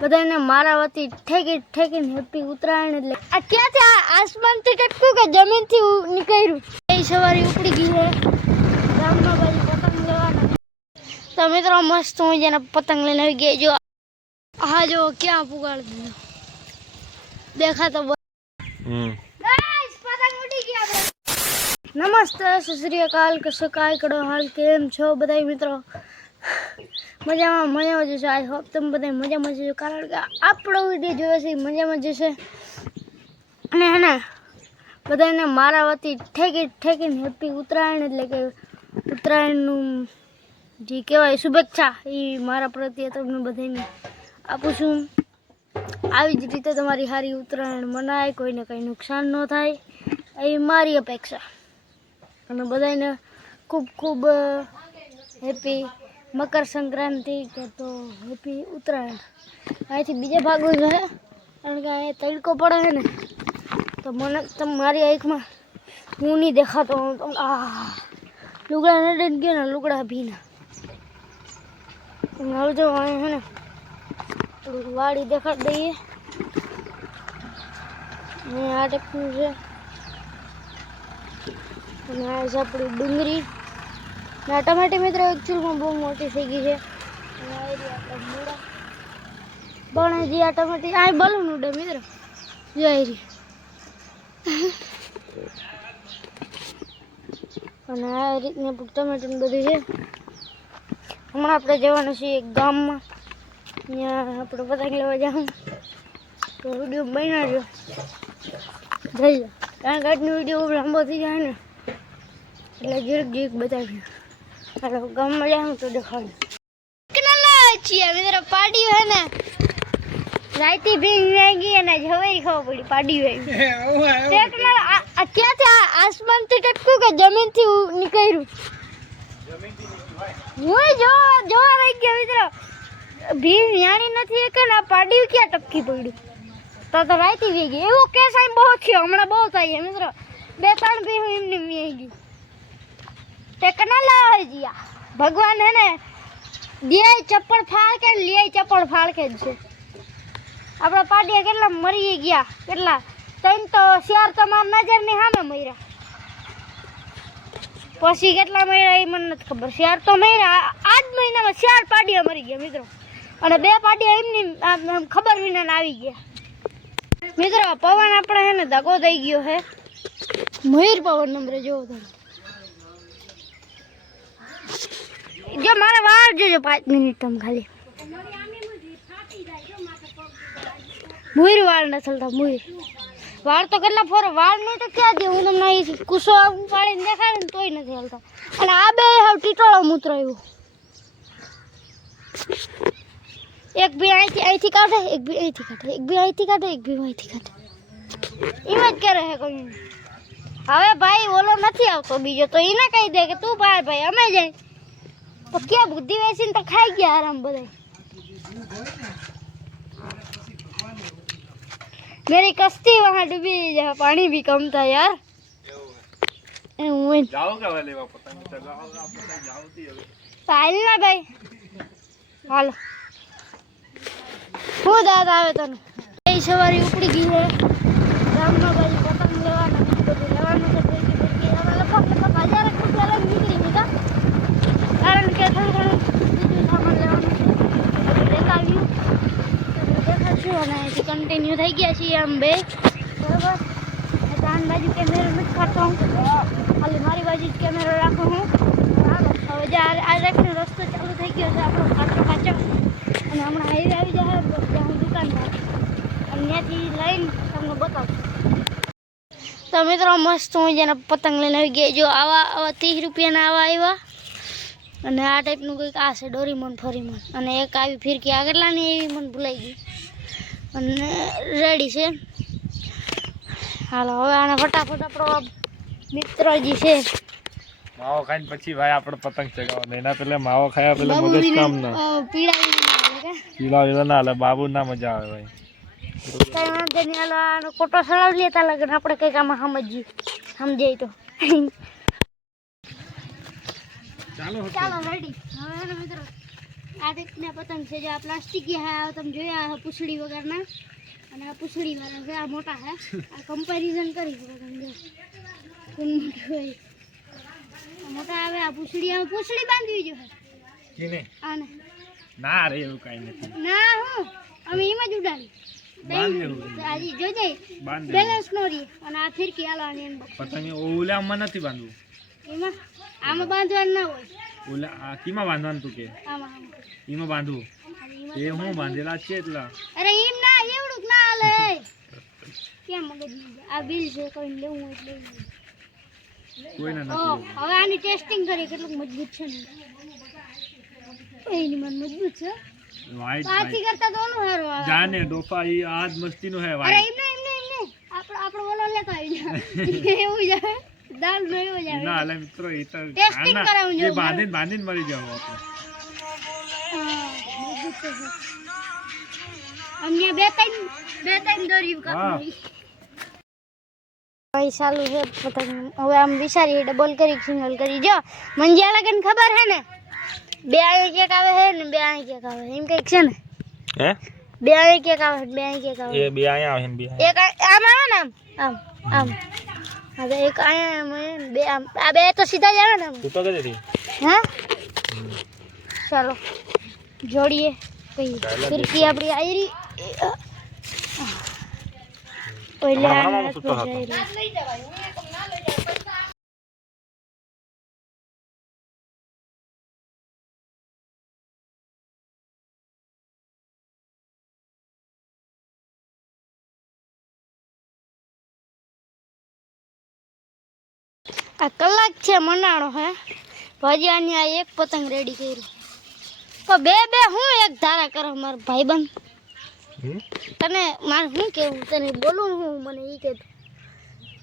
બધાને મારા વતી ઠેકી ઠેકીને હેપી ઉત્તરાયણ એટલે આ ક્યાંથી આ આસમાનથી ટપક્યું કે જમીનથી થી નીકળ્યું? એ સવારે ઉપડી ગઈ છે ગામમાં બાજુ પતંગ લેવાના. તો મિત્રો મસ્ત હું જેને પતંગ લઈને આવી ગયા. જો હા જો ક્યાં પુગાડ દીધો. દેખાતો બ- હમ. પતંગ ઉડી ગયા નમસ્તે સુશ્રી અકાલ કશું કાય કડો હાલ કેમ છો બધા મિત્રો? મજામાં મજામાં જશે આઈ હોપ તમે બધા મજામાં જશો કારણ કે આપણો વીડિયો જોયો છે, મજામાં જશે અને હે બધાને મારા વતી ઠેકી, ઠેકીને હેપી ઉત્તરાયણ એટલે કે ઉત્તરાયણનું જે કહેવાય શુભેચ્છા, એ મારા પ્રત્યે તમને બધાને આપું છું. આવી જ રીતે તમારી સારી ઉત્તરાયણ મનાય, કોઈને કંઈ નુકસાન ન થાય, એ મારી અપેક્ષા. અને બધાને ખૂબ ખૂબ હેપી મકર સંક્રાંતિ કે તો હેપી ઉત્તરાયણ અહીંથી બીજા ભાગો છે, કારણ કે અહીંયા તડકો પડે છે ને, તો મને તમે મારી આંખમાં હું નહીં દેખાતો. હું તો આ લુગડા નડીને ગયો ને, લુગડા ભીના. હવે જો, અહીંયા છે ને, થોડુંક વાડી દેખાડી દઈએ. અને આ ટાઈપનું છે. અને આ છે આપણી ડુંગળી ને ટમાટી મિત્રો એકચ્યુઅલમાં બહુ મોટી થઈ ગઈ છે. પણ હજી આ ટમાટી આ બલૂન ઉડે મિત્રો. જો રહી અને આ રીતના ટમેટું બધું છે. હમણાં આપણે જવાનું છીએ એક ગામમાં. ત્યાં આપણે પતંગ લેવા જાઉં. તો વીડિયો બનાવ્યો જઈ લો. કારણ કે આજનો વીડિયો લાંબો થઈ જાય ને. એટલે જીરીક જીરીક બતાવ્યું હાલો ગમ જાઉં તો દેખાડું. છીએ? મિત્રો પાડ્યું હે ને. રાઈતી ભીંગ ગઈ અને જવાઈ ખાવા પડી પાડ્યું હોય ક્યાંથી આ આસમાનથી ટપક્યું કે જમીનથી નીકળ્યું? હું જો જોવા રહી ગયો મિત્રો. ભીમ યાણી નથી કે ના પાડ્યું ક્યાં ટપકી પડ્યું તો તો રાઈતી વી ગઈ એવો કેસ અહીં બહુ થયો. હમણાં બહુ થાય મિત્રો. બે ત્રણ ભીમ એમની ગઈ તે કના લાવે ભગવાન હે ને દે ચપ્પલ ફાળ કે લે ચપ્પલ ફાળ જ છે. આપણા પાડિયા કેટલા મરી ગયા, કેટલા. તૈન તો શિયાર તમાર નજરની સામે મર્યા. પછી કેટલા મર્યા એ મને નથી ખબર. શિયાર તો મર્યા, આ- આ મહિનામાં શેર પાડિયા મરી ગયા, મિત્રો. અને બે પાડિયા એમની ખબર વિના આવી ગયા. મિત્રો પવન આપણે હે ને દગો થઈ ગયો હે. મયુર પવન નંબરે જોવો તમે. જો મારા વાર જોજો પાંચ મિનિટ તમે ખાલી. મુઈર વાળ ન થતા મુઈર વાળ તો કેટલા ફોર, વાળ નહીં તો ક્યાં દે? હું તમને કુસો ઉપાડીને દેખાડે ને તોય નથી હાલતા. અને આ બે હાવ ટીટોળો મૂત્ર આવ્યો. એક બી અહીંથી અહીંથી કાઢે, એક બી અહીંથી કાઢે, એક બી અહીંથી કાઢે, એક બી અહીંથી કાઢે. એમ જ કરે છે કોઈ હવે ભાઈ ઓલો નથી આવતો બીજો, તો એને કહી દે કે તું ભાઈ ભાઈ, અમે જાય. તો ક્યાં બુદ્ધિ વેચીને તો ખાઈ ગયા આરામ બધા मेरी कश्ती वहाँ डूबी जहाँ पानी भी कम था यार એ હું જાઓ કે હવે લેવા પતંગ ચગાવો આપણે જાઓ થી હવે હાલ ના ભાઈ હાલો હું દાદ આવે તને એ સવારે ઉપડી ગઈ છે ગામમાં બાજુ ગયા છીએ આમ બે. બરાબર? ત્રણ બાજુ કેમેરો નથી ખાતો હું. ખાલી મારી બાજુ જ કેમેરો રાખું હું. હવે જે આ રાખીને રસ્તો ચાલુ થઈ ગયો છે આપણો કાચો કાચો. અને હમણાં હાઈવે આવી જાય ત્યાં હું દુકાનમાં અને ત્યાંથી લઈને તમને બતાવું. તો મિત્રો, મસ્ત હું જેને પતંગ લઈને આવી ગઈ જો આવા આવા ત્રીસ રૂપિયાના આવા આવ્યા અને આ ટાઈપનું કંઈક આ છે, ડોરીમોન, ફરીમન. અને એક આવી ફિરકી આગળલાની એવી મને ભૂલાઈ ગઈ. અને રેડી છે. હાલો હવે આને ફટાફટ આપણો મિત્રજી છે. માવો ખાઈને પછી ભાઈ આપણે પતંગ ચગાવવાનો. એના પહેલા માવો ખાયા પહેલા મગજ કામ ના. પીલા વેલા ના હાલે બાબુ ના મજા આવે ભાઈ. કઈ વાંધો નહીં હાલો આનો કોટો સળાવી લેતા લગન. આપણે કંઈક આમાં સમજીએ. સમજાય તો. ચાલો ચાલો રેડી હવે મિત્રો આ રીતના પતંગ છે જે આ પ્લાસ્ટિક હા તમે જોયા હા પૂછડી વગરના? અને આ પૂછડી વાળા છે આ મોટા છે. આ કમ્પેરિઝન કરી પતંગ મોટું આવે આ પૂછડી આમાં પૂછડી બાંધવી જોઈએ કીને આને. ના રે એવું કઈ નથી. ના હું અમે એમ જ ઉડાડી બાંધ. જોજે બેલેન્સ નો રી. અને આ ફિરકી હાલવાની એમ પતંગ ઓલામાં નથી બાંધવું. એમાં આમાં બાંધવાનું ના હોય. ઓલા આ કીમાં બાંધવાનું તું કે? આમાં આમાં. એમાં બાંધવું? એ હું બાંધેલા છે એટલા? અરે એમ ના એવડું ના હાલે. કેમ મગજ આ બિલ છે કોઈ લેવું હોય એટલે કોઈને નથી હવે આની ટેસ્ટિંગ કરી કેટલું મજબૂત છે ને. એની મન મજબૂત છે. વાઈટ કરતા તો ઓલું સારું જાને ડોફા ઈ આજ મસ્તીનો હે અરે એમને એમને એમને. આપણો આપણો ઓલો લેતા આવી જાય એવું જાય દાલ નયો એવો ના લે મિત્રો એ તો ટેસ્ટિંગ કરાવું જો બાંધીને બાંધીને મરી જાવ આપણે. છે અમને બે ત્રણ બે ત્રણ દોરી કાપી ભાઈ ચાલુ છે પતંગ હવે આમ વિચારી ડબલ કરી સિંગલ કરી. જો મંજિયા લગન ખબર હે ને? બે અહીં કેક આવે છે ને બે અહીં કેક આવે એમ કંઈક છે ને? હે? બે અહીં કેક આવે બે અહીં કેક આવે એ બે અહીંયા આવે બે એક આમ આવે ને આમ? આમ આમ. હવે એક અહીંયા બે આમ આ બે તો સીધા જ આવે ને તું તો કઈ હા ચાલો જોડીએ કઈ ફિરકી આપણી આયરી પહેલા આ પર આ કલાક છે મનાણો હે? ભાજી આ એક પતંગ રેડી કરી. તો બે બે હું એક ધારા કરો મારો ભાઈબંધ. તને મારે શું કેવું તને બોલું હું? મને એ કે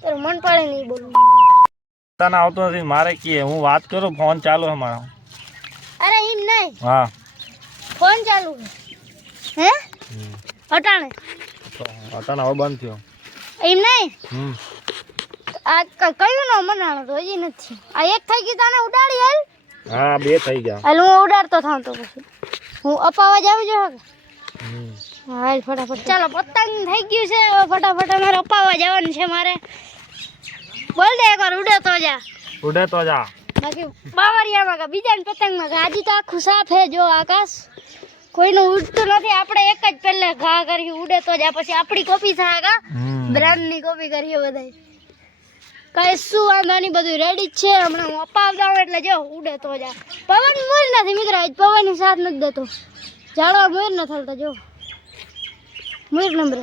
તારું મન પડે નહીં બોલું તને આવતો નથી મારે કીએ. હું વાત કરું ફોન ચાલુ છે મારો. અરે એમ નહીં. હા. ફોન ચાલુ હે? અટાણે. અટાણે હવે બંધ થયો. એમ નહીં? હમ. આ કયું નો મનાણો તો હજી નથી. આ એક થઈ ગઈ તને ઉડાડી હાલ. હા બે થઈ ગયા. હાલ હું ઉડાડતો થાઉં તો પછી. હું અપાવા જ આવી જાઉં. હાલ ફટાફટ. ચાલો પતંગ થઈ ગયું છે હવે ફટાફટ. અમારે અપાવા જવાનું છે મારે. બોલ દે એકવાર ઉડે તો જા. ઉડે તો જા. બાકી બાવરિયામાં કે બીજા પતંગમાં કે? આજે તો આખું સાફ હે જો આકાશ. કોઈનું ઉડતું નથી. આપણે એક જ પહેલે ઘા કરી ઉડે તો જા. પછી આપણી કોપી થાય કા? બ્રાન્ડની કોપી કરીએ બધા કઈ શું વાંધો નહીં, બધું રેડી છે. હમણાં હું અપાવતા હોઉં એટલે જો ઉડે તો જા. પવન મોર નથી મિત્ર, આજ પવનની સાથ નથી દેતો. ઝાડવા મોર ન થતા જો. મોર નંબર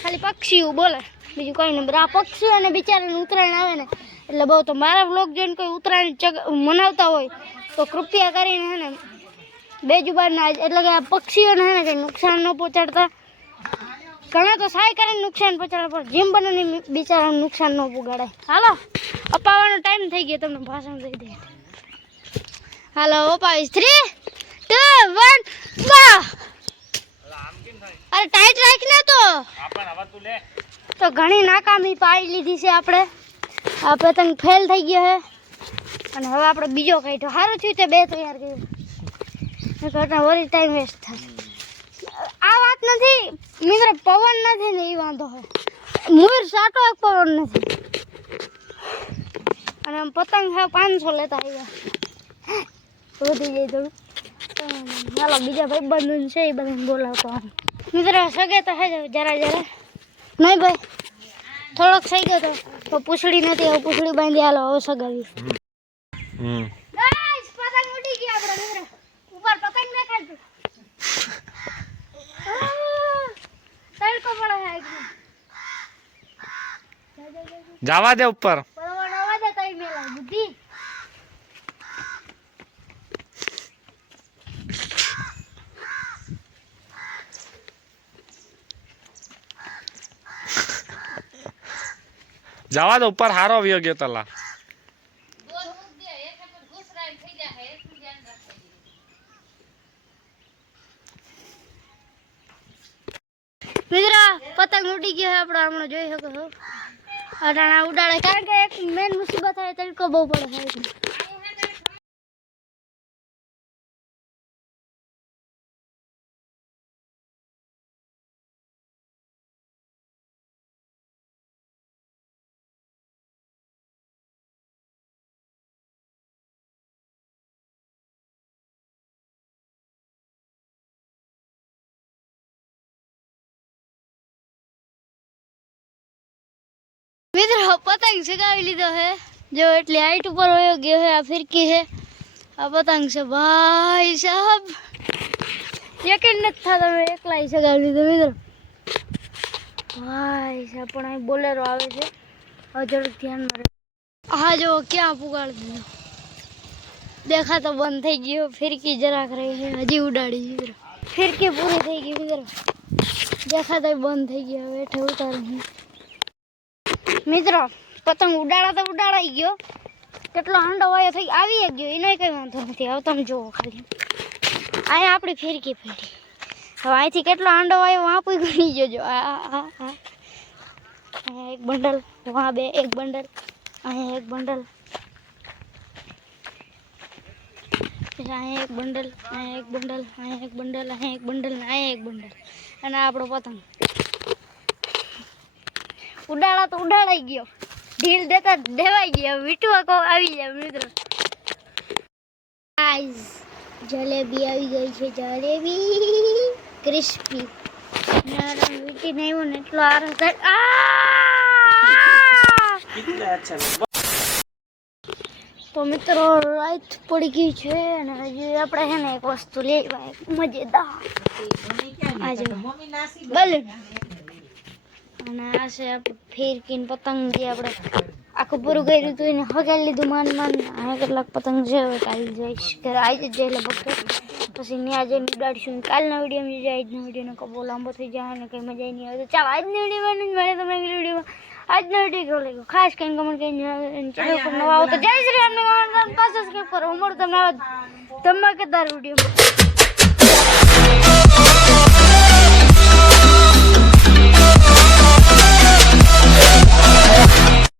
ખાલી પક્ષીઓ બોલે. બીજું કઈ નંબર આ પક્ષીઓ અને બિચારાને ઉત્તરાયણ આવે ને, એટલે બહુ તો મારા બ્લોગ જોઈને કોઈ ઉત્તરાયણ મનાવતા હોય, તો કૃપયા કરીને હે ને બે એટલે કે આ પક્ષીઓને હે ને કંઈ નુકસાન ન પહોંચાડતા. ઘણા તો સાય કરીને નુકસાન પહોંચાડે, પણ જેમ બને બિચારાને નુકસાન ન પુગાડાય. હાલો, અપાવવાનો ટાઈમ થઈ ગયો, તમને ભાષણ દઈ દે હાલો, અપાવીશ. થ્રી ટુ વન ગો અરે ટાઈટ રાખ ને તો. તું ઘણી નાકામી પાડી લીધી છે આપણે. આ પતંગ ફેલ થઈ ગયો છે. અને હવે આપણે બીજો કાઢ્યો. સારું થયું તે બે તૈયાર કર્યું. કરતાં વળી ટાઈમ વેસ્ટ થાય. આ વાત નથી. મિત્ર, પવન નથી ને એ વાંધો હોય. મૂર સાટો એક પવન નથી. અને આમ પતંગ હા પાંચસો લેતા આવ્યા વધી જાય થોડું. ચાલો બીજા ભાઈ બંધન છે એ બધાને બોલાવતો મિત્ર, સગે તો હે જરા જરા. નહીં ભાઈ, થોડોક થઈ ગયો તો. પૂછડી નથી, હવે પૂછડી બાંધી, હાલો, હવે સગાવી હમ ગાઈસ પતંગ ઉડી ગઈ આપણે મિત્ર ઉપર પતંગ દેખાય છે આહ, તડકો પડે છે એકદમ. જવા દે ઉપર. જવા દે ઉપર હારો આવ્યો ગયો તલા. મિત્રો પતંગ ઉડી ગયો આપણે હમણાં જોઈ શકો છો. અટાણા ઉડાડે. કારણ કે એક મેન મુસીબત આવે તરીકો બહુ પડે. મિત્રો પતંગ ચગાવી લીધો હે જો એટલી હાઈટ ઉપર વયો ગયો હે આ ફિરકી હે આ પતંગ છે ભાઈ સાહેબ યકીન નથી થતો મેં એકલા ય ચગાવી લીધો મિત્રો ભાઈ સાહેબ પણ અહીં બોલેરો આવે છે હવે જરાક ધ્યાનમાં રહે હા જો ક્યાં પુગાડી દીધો દેખાતો બંધ થઈ ગયો ફિરકી જરાક રહી છે હજી ઉડાડી મિત્રો ફિરકી પૂરી થઈ ગઈ મિત્રો દેખાતો બંધ થઈ ગયો હવે હેઠે ઉતારું મિત્રો, પતંગ ઉડાડા તો ઉડાડાઈ ગયો. કેટલો હાંડો વાયો થઈ, આવી ગયો. એનો કંઈ વાંધો નથી. હવે તમે જુઓ ખાલી. અહીંયા આપણી ફેરકી ફેરી હવે અહીંથી કેટલો હાંડો વાયો વાં ગણી જજો આ એક બંડલ વાં બે એક બંડલ. અહીંયા એક બંડલ. અહીંયા એક બંડલ, અહીંયા એક બંડલ, અહીંયા એક બંડલ, અહીંયા એક બંડલ, અહીંયા એક બંડલ. અને આપણો પતંગ. ઉડાડા તો ઉડાડાઈ ગયો. ઢીલ દેતા દેવાઈ ગયો. વીટવા કો આવી જાય મિત્રો. ગાઈસ જલેબી આવી ગઈ છે. જલેબી ક્રિસ્પી. નરમ વીટી નહીં હોય એટલો આરામ થાય! તો મિત્રો રાઈત પડી ગઈ છે અને હજી આપણે છે ને એક વસ્તુ લેવા મજેદાર. આજે બલૂન અને આ છે ફિરકીન પતંગ જે આપણે આખું પૂરું કર્યું હતું, એને હગાવી લીધું માન માન. અને કેટલાક પતંગ છે હવે કાલે જઈશ. ઘરે આવી જાય બપોર. પછી ત્યાં જઈને ઉડાડીશું. કાલના વિડીયોમાં જઈએ આજના વિડીયોનો કબો લાંબો થઈ જાય અને કંઈ મજા નહીં આવે. તો ચાલો, આજના વિડીયોમાં મળે તમને વિડીયોમાં. આજનો વીડિયો લાગ્યો? ખાસ કરીને કમેન્ટ કરીને ચેનલ પર નવા આવો તો જય શ્રી રામ કમેન્ટ પાછો સબસ્ક્રાઈબ કરો. ઉમર તમને આવા ધમાકેદાર વીડિયો.